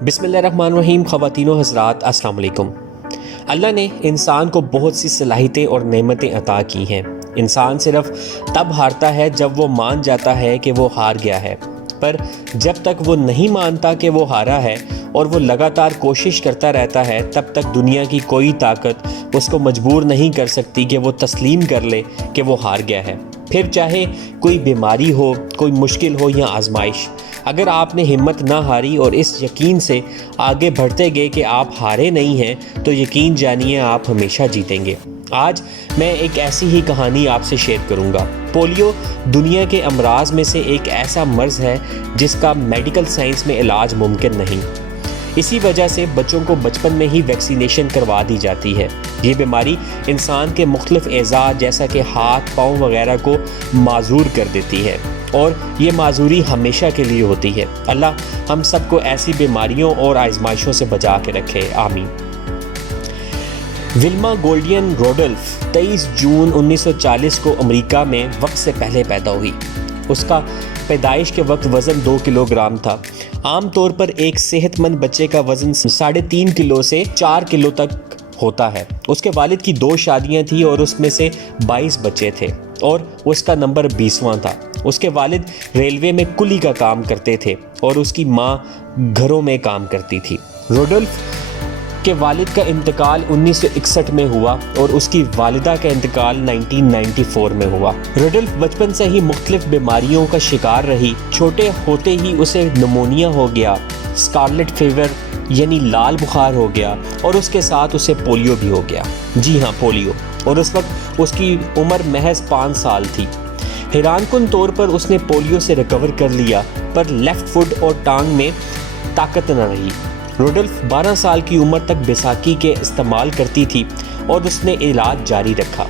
बिस्मिल्लाहिर्रहमानिर्रहीम। ख़वातीनो हज़रात अस्सलाम वालेकुम। अल्लाह ने इंसान को बहुत सी सलाहियतें और नेमतें अता की हैं। इंसान सिर्फ तब हारता है जब वो मान जाता है कि वो हार गया है, पर जब तक वो नहीं मानता कि वो हारा है और वो लगातार कोशिश करता रहता है, तब तक दुनिया की कोई ताकत उसको मजबूर नहीं कर सकती कि वो तस्लीम कर ले कि वो हार गया है। फिर चाहे कोई बीमारी हो, कोई मुश्किल हो या आजमाइश, अगर आपने हिम्मत ना हारी और इस यकीन से आगे बढ़ते गए कि आप हारे नहीं हैं, तो यकीन जानिए आप हमेशा जीतेंगे। आज मैं एक ऐसी ही कहानी आपसे शेयर करूंगा। पोलियो दुनिया के अमराज में से एक ऐसा मर्ज़ है जिसका मेडिकल साइंस में इलाज मुमकिन नहीं। इसी वजह से बच्चों को बचपन में ही वैक्सीनेशन करवा दी जाती है। ये बीमारी इंसान के मुख्तलिफ एज़ा जैसा कि हाथ पाँव वगैरह को माजूर कर देती है और ये माजूरी हमेशा के लिए होती है। अल्लाह हम सबको ऐसी बीमारियों और आजमाइशों से बचा के रखे, आमीन। विल्मा गोल्डियन रोडोल्फ 23 जून 1940 को अमेरिका में वक्त से पहले पैदा हुई। उसका पैदाइश के वक्त वज़न 2 किलोग्राम था। आमतौर पर एक सेहतमंद बच्चे का वज़न 3.5 किलो से 4 किलो तक होता है। उसके वालिद की 2 शादियां थी और उसमें से 22 बच्चे थे और उसका नंबर 20वां था। उसके वालिद रेलवे में कुली का काम करते थे और उसकी माँ घरों में काम करती थी। रोडोल्फ के वालिद का इंतकाल 1961 में हुआ और उसकी वालिदा का इंतकाल 1994 में हुआ। रोडोल्फ बचपन से ही मुख्तलिफ बीमारियों का शिकार रही। छोटे होते ही उसे निमोनिया हो गया, स्कारलेट फीवर यानी लाल बुखार हो गया और उसके साथ उसे पोलियो भी हो गया। जी हाँ, पोलियो। और उस वक्त उसकी उम्र महज 5 साल थी। हैरानकुन तौर पर उसने पोलियो से रिकवर कर लिया, पर लेफ्ट फुट और टांग में ताकत न रही। रोडोल्फ 12 साल की उम्र तक बैसाखी के इस्तेमाल करती थी और उसने इलाज जारी रखा।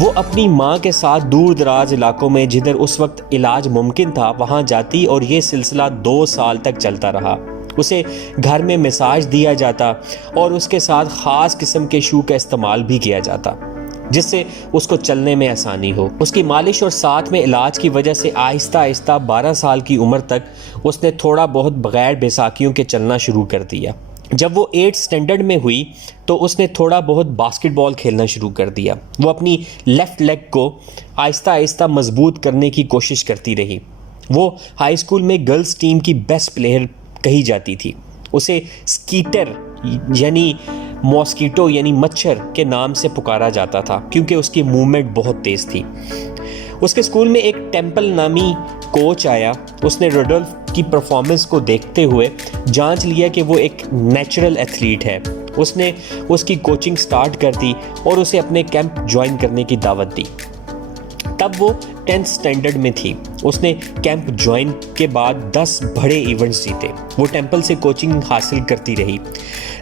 वो अपनी माँ के साथ दूर दराज इलाकों में जिधर उस वक्त इलाज मुमकिन था वहाँ जाती और ये सिलसिला 2 साल तक चलता रहा। उसे घर में मसाज दिया जाता और उसके साथ ख़ास किस्म के शू का इस्तेमाल भी किया जाता जिससे उसको चलने में आसानी हो। उसकी मालिश और साथ में इलाज की वजह से आहिस्ता आहिस्ता 12 साल की उम्र तक उसने थोड़ा बहुत बगैर बैसाखियों के चलना शुरू कर दिया। जब वो 8th स्टैंडर्ड में हुई तो उसने थोड़ा बहुत बास्केटबॉल खेलना शुरू कर दिया। वो अपनी लेफ़्ट लेग को आहिस्ता आहिस्ता मजबूत करने की कोशिश करती रही। वो हाई स्कूल में गर्ल्स टीम की बेस्ट प्लेयर कही जाती थी। उसे स्कीटर यानी मॉस्कीटो यानी मच्छर के नाम से पुकारा जाता था क्योंकि उसकी मूवमेंट बहुत तेज़ थी। उसके स्कूल में एक टेम्पल नामी कोच आया। उसने रोडोल्फ की परफॉर्मेंस को देखते हुए जांच लिया कि वो एक नेचुरल एथलीट है। उसने उसकी कोचिंग स्टार्ट कर दी और उसे अपने कैंप ज्वाइन करने की दावत दी। तब वो 10th स्टैंडर्ड में थी। उसने कैंप ज्वाइन के बाद 10 बड़े इवेंट्स जीते। वो टेंपल से कोचिंग हासिल करती रही।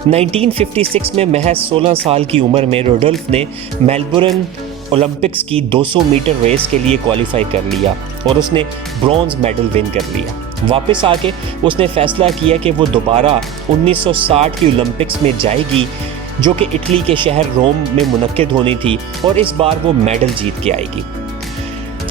1956 में महज 16 साल की उम्र में रोडोल्फ ने मेलबोर्न ओलंपिक्स की 200 मीटर रेस के लिए क्वालिफाई कर लिया और उसने ब्रॉन्ज मेडल विन कर लिया। वापस आके उसने फैसला किया कि वो दोबारा 1960 की ओलंपिक्स में जाएगी, जो कि इटली के शहर रोम में मुनक्किद होनी थी, और इस बार वो मेडल जीत के आएगी।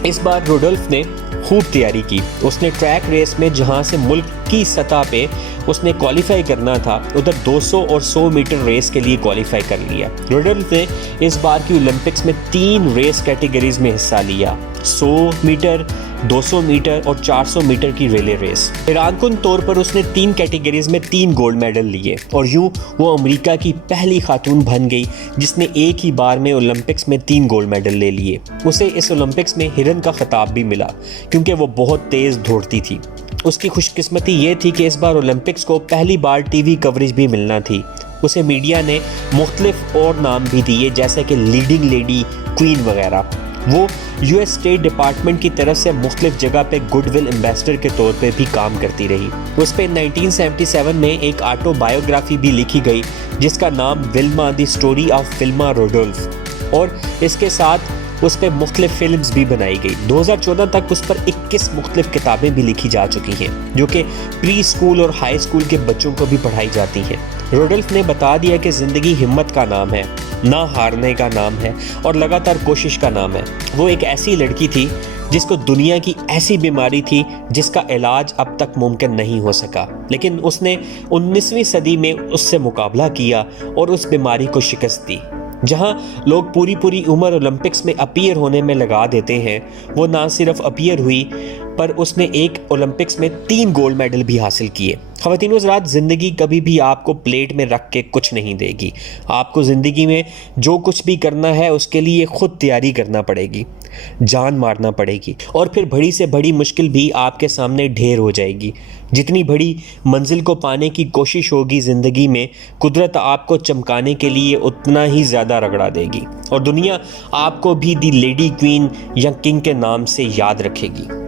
इस बार रोडोल्फ ने खूब तैयारी की। उसने ट्रैक रेस में जहां से मुल्क की सतह पे उसने क्वालिफाई करना था, उधर 200 और 100 मीटर रेस के लिए क्वालिफाई कर लिया। रोडोल्फ ने इस बार की ओलंपिक्स में 3 रेस कैटेगरीज में हिस्सा लिया: 100 मीटर, 200 मीटर और 400 मीटर की रिले रेस। हैरानकुन तौर पर उसने 3 कैटेगरीज में 3 गोल्ड मेडल लिए और यूं वो अमेरिका की पहली खातून बन गई जिसने एक ही बार में ओलंपिक्स में 3 गोल्ड मेडल ले लिए। उसे इस ओलंपिक्स में हिरन का खिताब भी मिला क्योंकि वो बहुत तेज़ दौड़ती थी। उसकी खुशकिस्मती ये थी कि इस बार ओलंपिक्स को पहली बार टीवी कवरेज भी मिलना थी। उसे मीडिया ने मुख्तलिफ और नाम भी दिए जैसे कि लीडिंग लेडी, क्वीन वगैरह। वो यूएस स्टेट डिपार्टमेंट की तरफ से मुख्तलिफ जगह पे गुडविल एम्बेसडर के तौर पे भी काम करती रही। उस पर 1977 में एक ऑटोबायोग्राफी भी लिखी गई जिसका नाम Wilma the story of Wilma रोडोल्फ, और इसके साथ उस पर मुख्तलिफ फिल्म्स भी बनाई गई। 2014 तक उस पर 21 मुख्तलिफ किताबें भी लिखी जा चुकी हैं जो कि प्री स्कूल और हाई स्कूल के बच्चों को भी पढ़ाई जाती हैं। रोडोल्फ ने बता दिया कि ज़िंदगी हिम्मत का नाम है ना हारने का नाम है और लगातार कोशिश का नाम है। वो एक ऐसी लड़की थी जिसको दुनिया की ऐसी बीमारी थी जिसका इलाज अब तक मुमकिन नहीं हो सका, लेकिन उसने 19वीं सदी में उससे मुकाबला किया और उस बीमारी को शिकस्त दी। जहां लोग पूरी पूरी उम्र ओलंपिक्स में अपीयर होने में लगा देते हैं, वो ना सिर्फ अपीयर हुई पर उसने एक ओलंपिक्स में 3 गोल्ड मेडल भी हासिल किए। ख़वातीन व हज़रात, ज़िंदगी कभी भी आपको प्लेट में रख के कुछ नहीं देगी। आपको ज़िंदगी में जो कुछ भी करना है उसके लिए ख़ुद तैयारी करना पड़ेगी, जान मारना पड़ेगी और फिर बड़ी से बड़ी मुश्किल भी आपके सामने ढेर हो जाएगी। जितनी बड़ी मंजिल को पाने की कोशिश होगी ज़िंदगी में, कुदरत आपको चमकाने के लिए उतना ही ज़्यादा रगड़ा देगी और दुनिया आपको भी दी लेडी क्वीन या किंग के नाम से याद रखेगी।